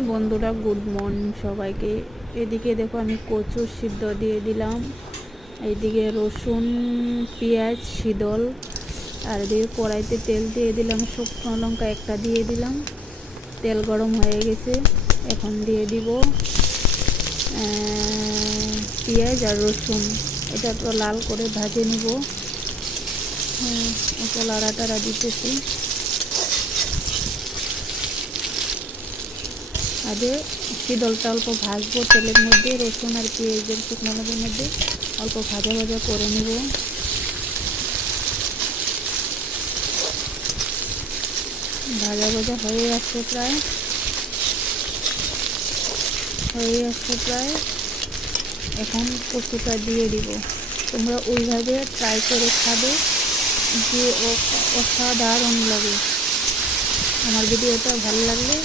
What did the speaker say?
High বন্ধুরা, good morning সবাইকে। এদিকে দেখো আমি কচু সিদ্ধ দিয়ে দিলাম, এইদিকে রসুন পেঁয়াজ শীতল, আর এদিকে কড়াইতে তেল দিয়ে দিলাম, শুকনো লঙ্কা একটা দিয়ে দিলাম। তেল গরম হয়ে গেছে, এখন দিয়ে দিব পেঁয়াজ আর রসুন। এটা তো লাল করে ভাজে নিব। এটা লাড়াটাড়া দিতেছি। আগে শীতলটা অল্প ভাজবো তেলের মধ্যে, রসুন আর পেঁয়াজের শুকনো লঙ্কার মধ্যে অল্প ভাজা ভাজা করে নেব। ভাজা ভাজা হয়ে আসছে প্রায়, এখন কচুটা দিয়ে দিব। তোমরা ওইভাবে ট্রাই করে খাবে, যে অসাধারণ লাগে। আমার ভিডিওটা ভালো লাগলে